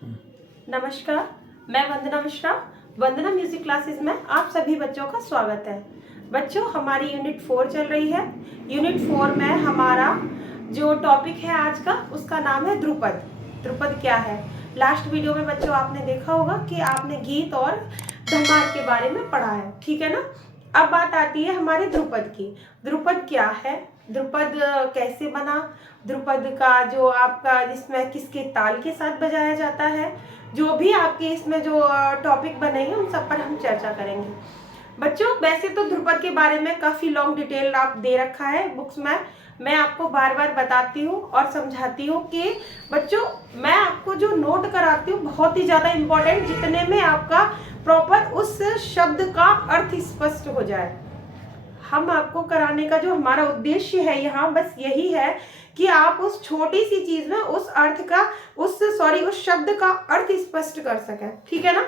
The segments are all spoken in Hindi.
नमस्कार, मैं वंदना मिश्रा। वंदना म्यूजिक क्लासेस में आप सभी बच्चों का स्वागत है। बच्चों, हमारी यूनिट 4 चल रही है। यूनिट 4 में हमारा जो टॉपिक है आज का, उसका नाम है ध्रुपद। ध्रुपद क्या है? लास्ट वीडियो में बच्चों आपने देखा होगा कि आपने गीत और धमार के बारे में पढ़ा है, ठीक है ना। अब बात आती है हमारे ध्रुपद की। ध्रुपद क्या है, ध्रुपद कैसे बना, ध्रुपद का जो आपका इसमें किसके ताल के साथ बजाया जाता है, जो भी आपके इसमें जो टॉपिक बनेंगे उन सब पर हम चर्चा करेंगे। बच्चों, वैसे तो ध्रुपद के बारे में काफी लॉन्ग डिटेल आप दे रखा है बुक्स में। मैं आपको बार बार बताती हूँ और समझाती हूँ कि बच्चों, मैं आपको जो नोट कराती हूँ बहुत ही ज्यादा इम्पोर्टेंट, जितने में आपका प्रॉपर उस शब्द का अर्थ स्पष्ट हो जाए। हम आपको कराने का जो हमारा उद्देश्य है यहाँ बस यही है कि आप उस छोटी सी चीज में उस अर्थ का उस शब्द का अर्थ स्पष्ट कर सके, ठीक है ना।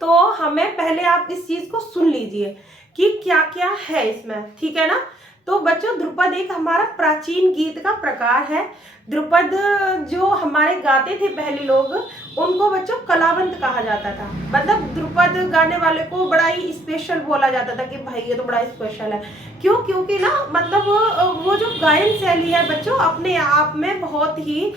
तो हमें पहले आप इस चीज को सुन लीजिए कि क्या क्या है इसमें, ठीक है ना। तो बच्चों, ध्रुपद एक हमारा प्राचीन गीत का प्रकार है। ध्रुपद जो हमारे गाते थे पहले लोग, उनको बच्चों कलावंत कहा जाता था। मतलब ध्रुपद गाने वाले को बड़ा ही स्पेशल बोला जाता था कि भाई ये तो बड़ा स्पेशल है। क्यों? क्योंकि ना मतलब वो जो गायन शैली है बच्चों, अपने आप में बहुत ही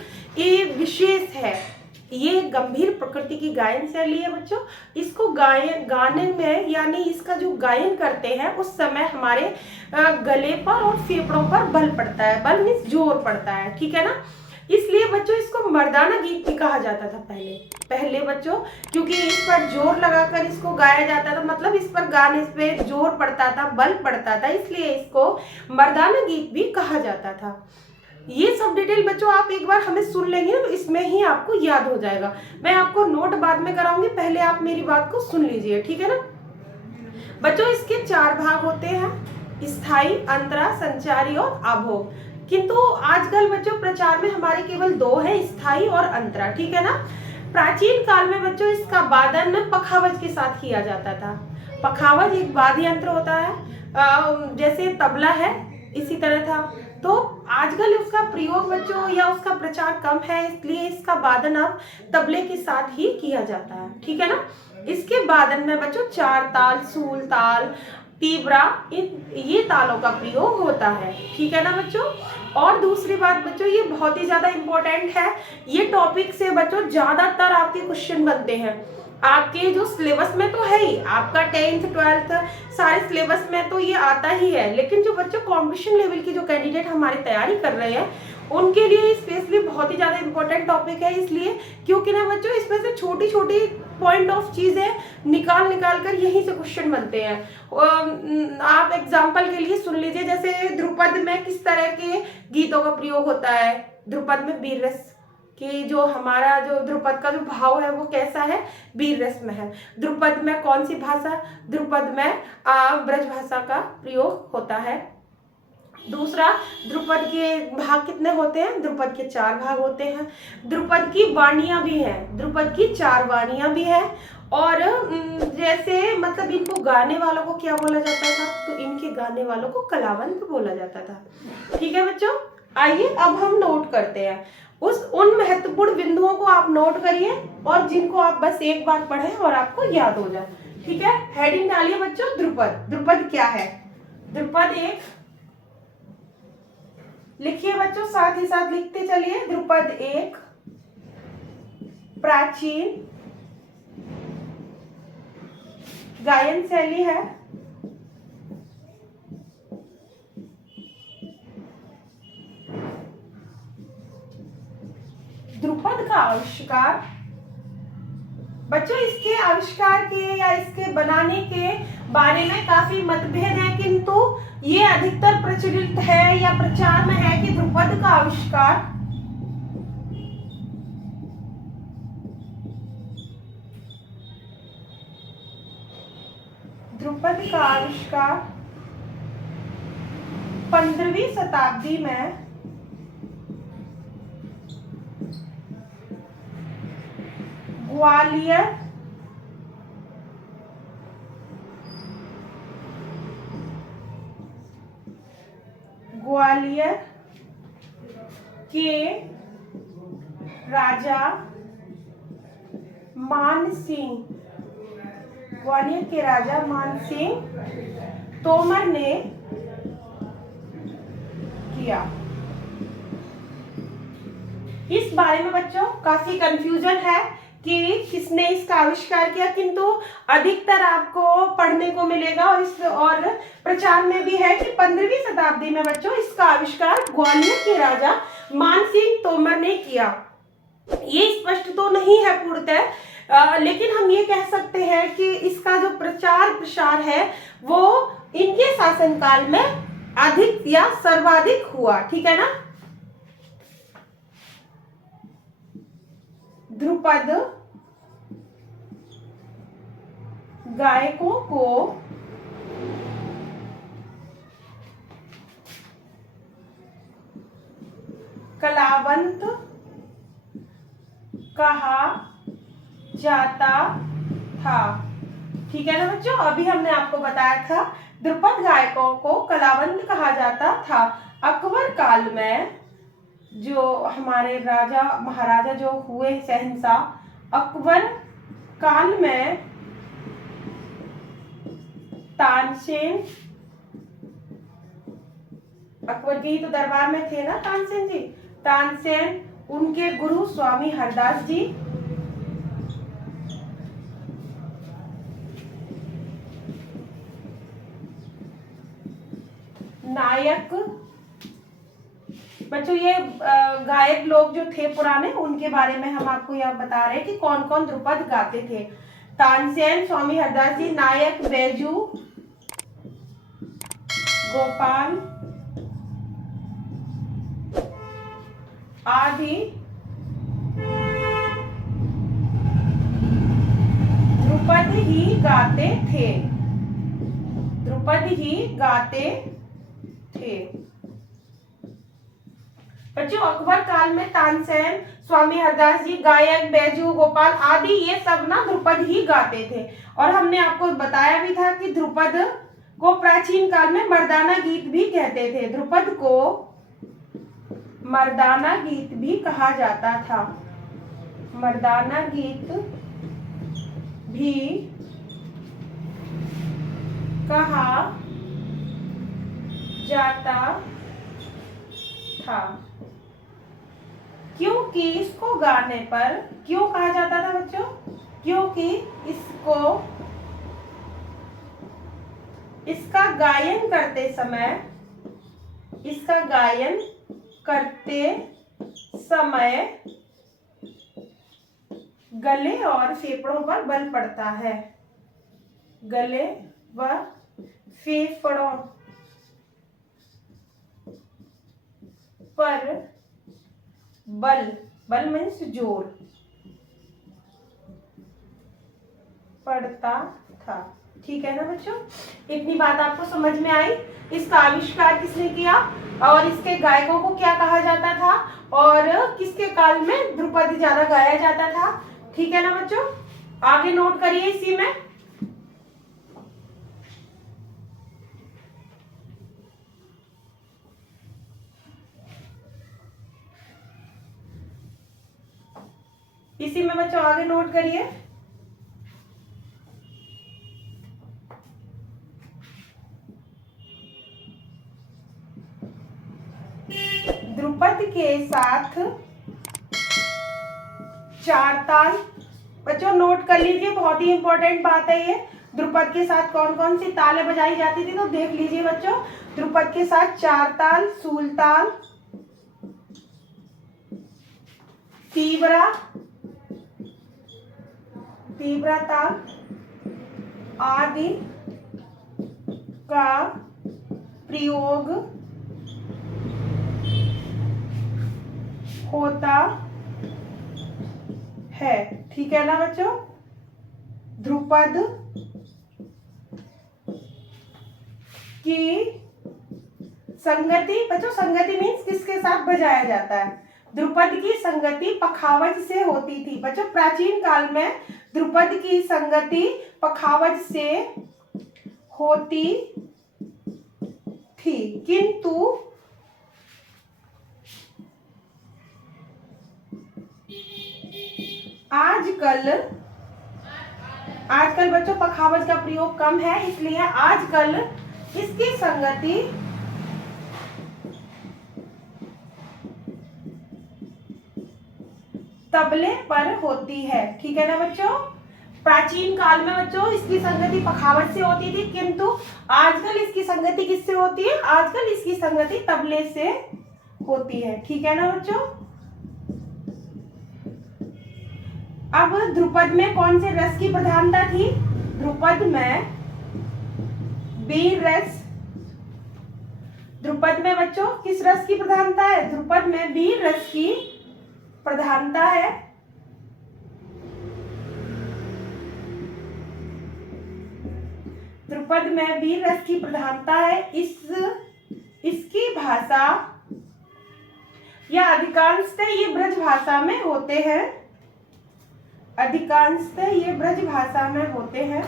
विशेष है। ये गंभीर प्रकृति की गायन शैली है बच्चों। इसको गाने में, यानी इसका जो गायन करते हैं उस समय हमारे गले पर और फेफड़ों पर बल पड़ता है। बल मीन्स जोर पड़ता है, ठीक है ना। इसलिए बच्चों इसको मर्दाना गीत भी कहा जाता था पहले पहले बच्चों, क्योंकि इस पर जोर लगाकर इसको गाया जाता था। मतलब इस पर गाने पे जोर पड़ता था, बल पड़ता था, इसलिए इसको मर्दाना गीत भी कहा जाता था। ये सब डिटेल बच्चों आप एक बार हमें सुन लेंगे तो इसमें ही आपको याद हो जाएगा। मैं आपको नोट बाद में कराऊंगी, पहले आप मेरी बात को सुन लीजिए, ठीक है ना। बच्चों, इसके 4 भाग होते हैं: स्थायी, अंतरा, संचारी और आभोग। किंतु आजकल बच्चों प्रचार में हमारे केवल 2 है, स्थायी और अंतरा, ठीक है ना। प्राचीन काल में बच्चों इसका वादन पखावज के साथ किया जाता था। पखावज एक वाद्य यंत्र होता है, जैसे तबला है इसी तरह था। तो आजकल उसका प्रयोग बच्चों या उसका प्रचार कम है, इसलिए इसका वादन अब तबले के साथ ही किया जाता है, ठीक है ना। इसके वादन में बच्चों 4 ताल, सूल ताल, तीव्रा, ये तालों का प्रयोग होता है, ठीक है ना बच्चों। और दूसरी बात बच्चों, ये बहुत ही ज्यादा इंपॉर्टेंट है। ये टॉपिक से बच्चों ज्यादातर आपके क्वेश्चन बनते हैं। आपके जो सिलेबस में तो है ही, आपका 10th 12th सारे सिलेबस में तो ये आता ही है, लेकिन जो बच्चों कॉम्पिटिशन लेवल की जो कैंडिडेट हमारी तैयारी कर रहे हैं उनके लिए स्पेशली बहुत ही ज्यादा इंपॉर्टेंट टॉपिक है। इसलिए क्योंकि ना बच्चों इसमें से छोटी छोटी पॉइंट ऑफ चीजें निकाल कर यहीं से क्वेश्चन बनते हैं। आप एग्जाम्पल के लिए सुन लीजिए, जैसे ध्रुपद में किस तरह के गीतों का प्रयोग होता है। ध्रुपद में वीर रस कि जो हमारा जो ध्रुपद का जो भाव है वो कैसा है, वीर रस में है। ध्रुपद में कौन सी भाषा? ध्रुपद में ब्रज भाषा का प्रयोग होता है। दूसरा, ध्रुपद के भाग कितने होते हैं? ध्रुपद के 4 भाग होते हैं। ध्रुपद की वाणियां भी हैं, ध्रुपद की 4 वाणियां भी हैं। और जैसे मतलब इनको गाने वालों को क्या बोला जाता था? तो इनके गाने वालों को कलावंत बोला जाता था, ठीक है बच्चों। आइए अब हम नोट करते हैं उन महत्वपूर्ण बिंदुओं को। आप नोट करिए और जिनको आप बस एक बार पढ़ें और आपको याद हो जाए, ठीक है। हेडिंग डालिए बच्चों, ध्रुपद। ध्रुपद क्या है? ध्रुपद एक, लिखिए बच्चों, साथ ही साथ लिखते चलिए। ध्रुपद एक प्राचीन गायन शैली है। ध्रुपद का आविष्कार बच्चों, इसके आविष्कार के या इसके बनाने के बारे में काफी मतभेद है, किंतु ये अधिकतर प्रचलित है या प्रचार में है कि ध्रुपद का आविष्कार ध्रुपद का आविष्कार 15वीं शताब्दी में ग्वालियर के राजा मान सिंह, ग्वालियर के राजा मान सिंह तोमर ने किया। इस बारे में बच्चों काफी कंफ्यूजन है कि किसने इसका आविष्कार किया, किंतु अधिकतर आपको पढ़ने को मिलेगा और प्रचार में भी है कि 15वीं शताब्दी में बच्चों इसका आविष्कार ग्वालियर के राजा मानसिंह तोमर ने किया। ये स्पष्ट तो नहीं है पूर्णतः, लेकिन हम ये कह सकते हैं कि इसका जो प्रचार प्रसार है वो इनके शासनकाल में अधिक या सर्वाधिक हुआ। ठीक है ना। ध्रुपद गायकों को कलावंत कहा जाता था। ठीक है ना बच्चों, अभी हमने आपको बताया था ध्रुपद गायकों को कलावंत कहा जाता था। अकबर काल में जो हमारे राजा महाराजा जो हुए शहंशाह, अकबर काल में तानसेन, अकबर के ही तो दरबार में थे ना तानसेन जी, तानसेन, उनके गुरु स्वामी हरदास जी, नायक बच्चों, ये गायक लोग जो थे पुराने उनके बारे में हम आपको यह बता रहे हैं कि कौन कौन ध्रुपद गाते थे। तानसेन, स्वामी हरदास जी, नायक बैजू गोपाल आदि ध्रुपद ही गाते थे, ध्रुपद ही गाते थे। बच्चों अकबर काल में तानसेन, स्वामी हरदास जी, गायक बैजू गोपाल आदि ये सब ना ध्रुपद ही गाते थे। और हमने आपको बताया भी था कि ध्रुपद को प्राचीन काल में मर्दाना गीत भी कहते थे। ध्रुपद को मर्दाना गीत भी कहा जाता था, मर्दाना गीत भी कहा जाता था। क्योंकि इसको गाने पर क्यों कहा जाता था बच्चों? क्योंकि इसका गायन करते समय गले और फेफड़ों पर बल पड़ता है, गले व फेफड़ों पर बल मीन्स जोर पड़ता था। ठीक है ना बच्चों, इतनी बात आपको समझ में आई। इसका आविष्कार किसने किया और इसके गायकों को क्या कहा जाता था और किसके काल में ध्रुपद ज्यादा गाया जाता था। ठीक है ना बच्चों, आगे नोट करिए इसी में। इसी में बच्चों आगे नोट करिए। ध्रुपद के साथ चार ताल, बच्चों नोट कर लीजिए, बहुत ही इंपॉर्टेंट बात है ये। ध्रुपद के साथ कौन कौन सी तालें बजाई जाती थी तो देख लीजिए बच्चों। ध्रुपद के साथ चार ताल, सूल ताल, तीव्रा ताल आदि का प्रयोग होता है। ठीक है ना बच्चों, ध्रुपद की संगति, बच्चों संगति मीन्स किसके साथ बजाया जाता है। ध्रुपद की संगति पखावज से होती थी। बच्चों प्राचीन काल में ध्रुपद की संगति पखावज से होती थी, किंतु आजकल बच्चों पखावज का प्रयोग कम है, इसलिए आजकल इसकी संगति तबले पर होती है। ठीक है ना बच्चों। प्राचीन काल में बच्चों इसकी संगति पखावज से होती थी, किंतु आजकल इसकी संगति किससे होती है? आजकल इसकी संगति तबले से होती है। ठीक है ना बच्चों। अब ध्रुपद में कौन से रस की प्रधानता थी? ध्रुपद में वीर रस। ध्रुपद में बच्चों किस रस की प्रधानता है? ध्रुपद में वीर रस की प्रधानता है। ध्रुपद में वीर रस की प्रधानता है। इसकी भाषा या अधिकांशतः ये ब्रज भाषा में होते हैं। अधिकांशतः ये ब्रज भाषा में होते हैं।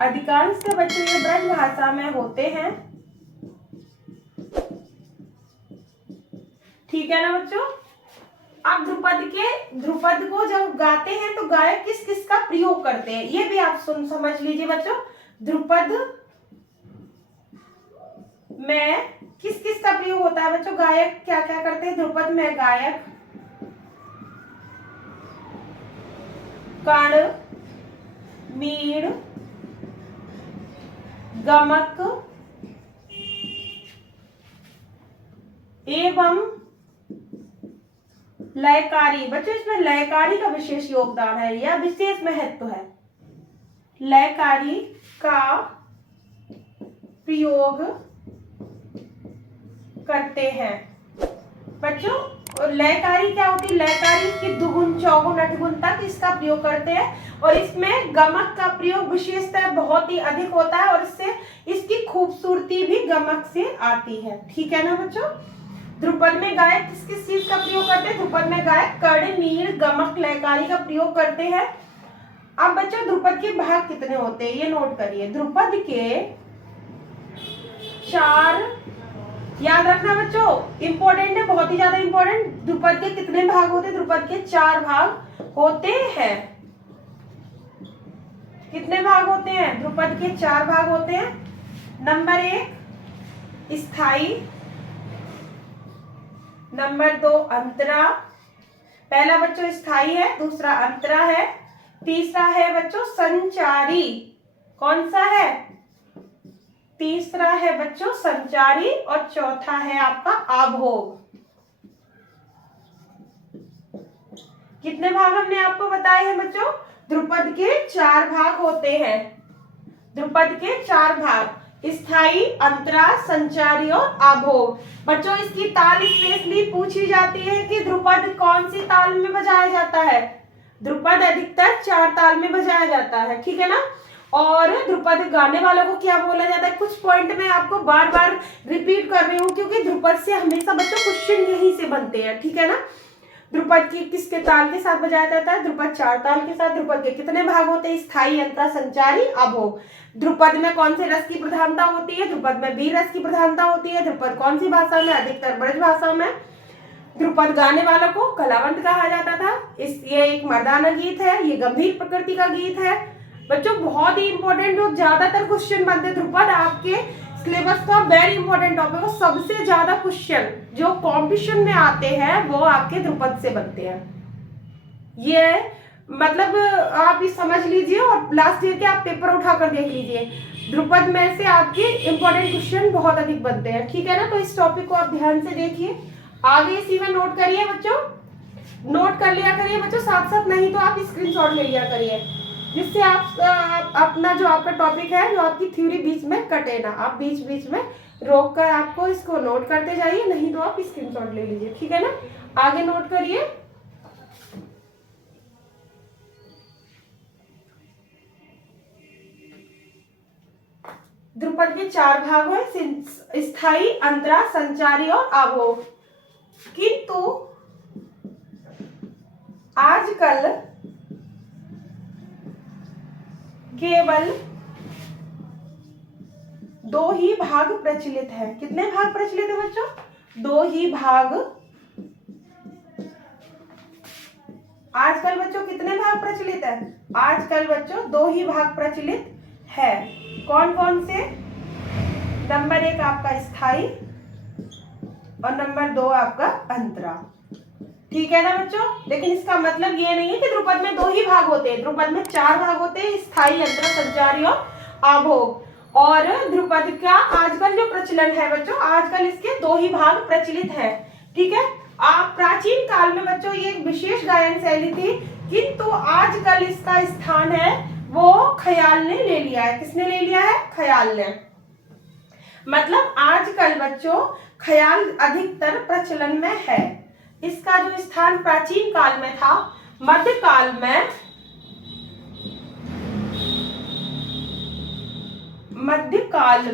अधिकांशतः बच्चों ये ब्रज भाषा में होते हैं। ठीक है ना बच्चों। अब ध्रुपद को जब गाते हैं तो गायक किस किस का प्रयोग करते हैं, ये भी आप समझ लीजिए बच्चों। ध्रुपद में किस किस का प्रयोग होता है बच्चों? गायक क्या क्या करते हैं ध्रुपद में? गायक कण, मीण, गमक एवं लयकारी। बच्चों इसमें लयकारी का विशेष योगदान है या विशेष महत्व है। लयकारी का प्रयोग करते हैं बच्चों। लयकारी क्या होती है? लयकारी की दुगुन, चौगुन, अठगुन तक इसका प्रयोग करते हैं और इसमें गमक का प्रयोग विशेषतः बहुत ही अधिक होता है और इससे इसकी खूबसूरती भी गमक से आती है। ठीक है ना बच्चों। ध्रुपद में गायक किस किस चीज का प्रयोग करते हैं? ध्रुपद में गायक कण, मीण, गमक, लयकारी का प्रयोग करते हैं। अब बच्चों ध्रुपद के भाग कितने होते हैं ये नोट करिए। ध्रुपद के 4, याद रखना बच्चों, इंपॉर्टेंट है, बहुत ही ज्यादा इंपॉर्टेंट। ध्रुपद के कितने भाग होते हैं? ध्रुपद के 4 भाग होते हैं। कितने भाग होते हैं? ध्रुपद के 4 भाग होते हैं। नंबर 1 स्थाई, नंबर 2 अंतरा। पहला बच्चों स्थाई है, दूसरा अंतरा है, तीसरा है बच्चों संचारी। कौन सा है? तीसरा है बच्चों संचारी और चौथा है आपका आभोग। कितने भाग हमने आपको बताए हैं बच्चों? ध्रुपद के 4 भाग होते हैं। ध्रुपद के 4 भाग स्थाई, अंतरा, संचारी और आभोग। बच्चों इसकी ताल स्पेशली पूछी जाती है कि ध्रुपद कौन सी ताल में बजाया जाता है? ध्रुपद अधिकतर 4 ताल में बजाया जाता है। ठीक है ना। और ध्रुपद गाने वालों को क्या बोला जाता है? कुछ पॉइंट में आपको बार बार रिपीट कर रही हूँ क्योंकि ध्रुपद से हमेशा बच्चों क्वेश्चन यहीं से बनते हैं। ठीक है ना। ध्रुपद की किसके ताल के साथ बजाया जाता है? ध्रुपद 4 ताल के साथ। ध्रुपद के कितने भाग होते हैं? स्थाई, अंतरा, संचारी, आभोग। ध्रुपद में कौन से रस की प्रधानता होती है? ध्रुपद में वीर रस की प्रधानता होती है। ध्रुपद कौन सी भाषा में? अधिकतर ब्रज भाषा में। ध्रुपद गाने वालों को कलावंत कहा जाता था। ये एक मर्दाना गीत है, ये गंभीर प्रकृति का गीत है। बच्चों बहुत ही इंपॉर्टेंट और ज्यादातर क्वेश्चन बनते। ध्रुपद आपके सिलेबस का वेरी इंपॉर्टेंट टॉपिक है। सबसे ज्यादा क्वेश्चन जो कंपटीशन में आते हैं वो आपके ध्रुपद से बनते हैं। ये मतलब आप ये समझ लीजिए और लास्ट ईयर के आप पेपर उठाकर देख लीजिए। ध्रुपद में से आपके इंपॉर्टेंट क्वेश्चन बहुत अधिक बनते हैं। ठीक है ना। तो इस टॉपिक को आप ध्यान से देखिए, आगे इसी में नोट करिए बच्चों, नोट कर लिया करिए बच्चों साथ साथ, नहीं तो आप स्क्रीनशॉट ले लिया करिए जिससे आप अपना जो आपका टॉपिक है, जो आपकी थ्योरी बीच में कटे ना। आप बीच बीच में रोक कर आपको इसको नोट करते जाइए, नहीं तो आप स्क्रीनशॉट ले लीजिए। ठीक है ना। आगे नोट करिए। ध्रुपद के 4 भाग हैं, स्थाई, अंतरा, संचारी और आभोग। किंतु आजकल केवल 4 भाग दो ही भाग प्रचलित है। कितने भाग प्रचलित है बच्चों? दो ही भाग। आजकल बच्चों कितने भाग प्रचलित है? आजकल बच्चों दो ही भाग प्रचलित है। कौन कौन से? नंबर 1 आपका स्थाई और नंबर 2 आपका अंतरा। ठीक है ना बच्चों? लेकिन इसका मतलब ये नहीं है कि ध्रुपद में दो ही भाग होते हैं। ध्रुपद में 4 भाग होते हैं, स्थाई, अंतरा, संचारी और आभोग। और ध्रुपद का आजकल जो प्रचलन है बच्चों, आजकल इसके दो ही भाग प्रचलित है। ठीक है। आप प्राचीन काल में बच्चों ये एक विशेष गायन शैली थी, किंतु आजकल इसका स्थान है वो ख्याल ने ले लिया है। किसने ले लिया है? ख्याल ने। मतलब आजकल बच्चों ख्याल अधिकतर प्रचलन में है। इसका जो स्थान प्राचीन काल में था, मध्यकाल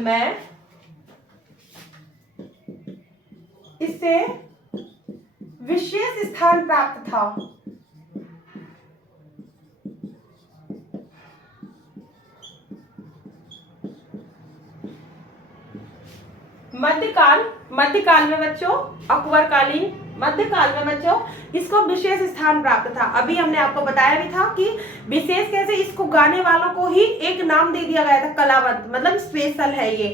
में इसे विशेष स्थान प्राप्त था। मध्यकाल में बच्चों, अकबरकालीन मध्यकाल में बच्चों इसको विशेष स्थान प्राप्त था। अभी हमने आपको बताया भी था कि विशेष कैसे, इसको गाने वालों को ही एक नाम दे दिया गया था, कलावंत, मतलब स्पेशल है ये।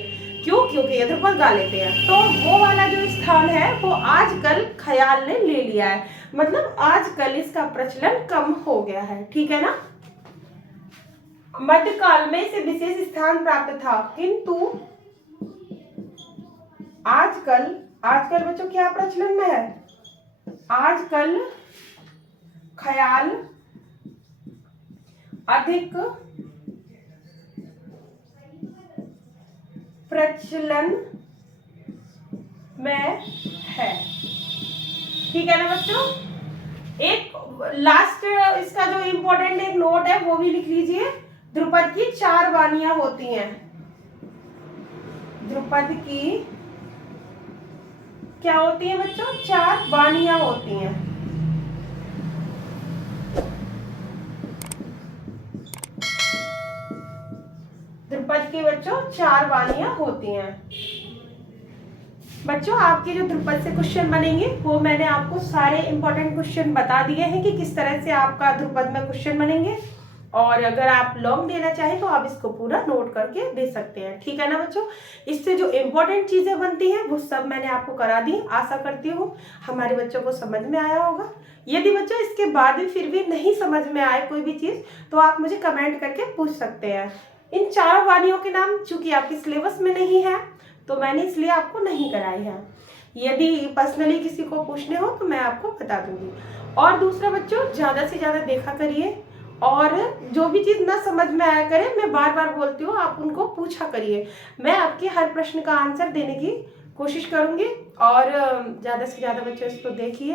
क्यों? क्योंकि ये ध्रुपद गा लेते हैं। तो वो वाला जो स्थान है वो आजकल ख्याल ने ले लिया है। मतलब आजकल इसका प्रचलन कम हो गया है। ठीक है ना? मध्यकाल में इसे विशेष स्थान प्राप्त था, किंतु आजकल बच्चों क्या प्रचलन में है? आजकल ख्याल अधिक प्रचलन में है। ठीक है ना बच्चों? एक लास्ट इसका जो इम्पोर्टेंट एक नोट है वो भी लिख लीजिए। ध्रुपद की 4 वाणियां होती हैं। ध्रुपद की क्या होती है बच्चों? 4 वाणियां होती हैं। ध्रुपद की बच्चों 4 वाणियां होती हैं। बच्चों आपके जो ध्रुपद से क्वेश्चन बनेंगे वो मैंने आपको सारे इंपॉर्टेंट क्वेश्चन बता दिए हैं कि किस तरह से आपका ध्रुपद में क्वेश्चन बनेंगे। और अगर आप लॉन्ग देना चाहें तो आप इसको पूरा नोट करके दे सकते हैं। ठीक है ना बच्चों? इससे जो इम्पोर्टेंट चीजें बनती हैं वो सब मैंने आपको करा दी। आशा करती हूँ हमारे बच्चों को समझ में आया होगा। यदि बच्चों इसके बाद भी फिर भी नहीं समझ में आए कोई भी चीज तो आप मुझे कमेंट करके पूछ सकते हैं। इन 4 वाणियों के नाम चूंकि आपके सिलेबस में नहीं है तो मैंने इसलिए आपको नहीं कराई है। यदि पर्सनली किसी को पूछने हो तो मैं आपको बता दूंगी। और दूसरा बच्चों ज्यादा से ज्यादा देखा करिए और जो भी चीज़ ना समझ में आया करे, मैं बार बार बोलती हूँ, आप उनको पूछा करिए। मैं आपके हर प्रश्न का आंसर देने की कोशिश करूँगी। और ज़्यादा से ज़्यादा बच्चों इसको देखिए,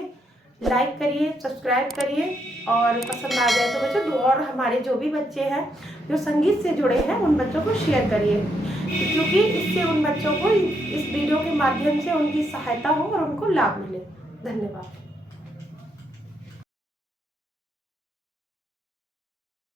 लाइक करिए, सब्सक्राइब करिए और पसंद आ जाए तो बच्चों और हमारे जो भी बच्चे हैं जो संगीत से जुड़े हैं उन बच्चों को शेयर करिए, क्योंकि इससे उन बच्चों को इस वीडियो के माध्यम से उनकी सहायता हो और उनको लाभ मिले। धन्यवाद।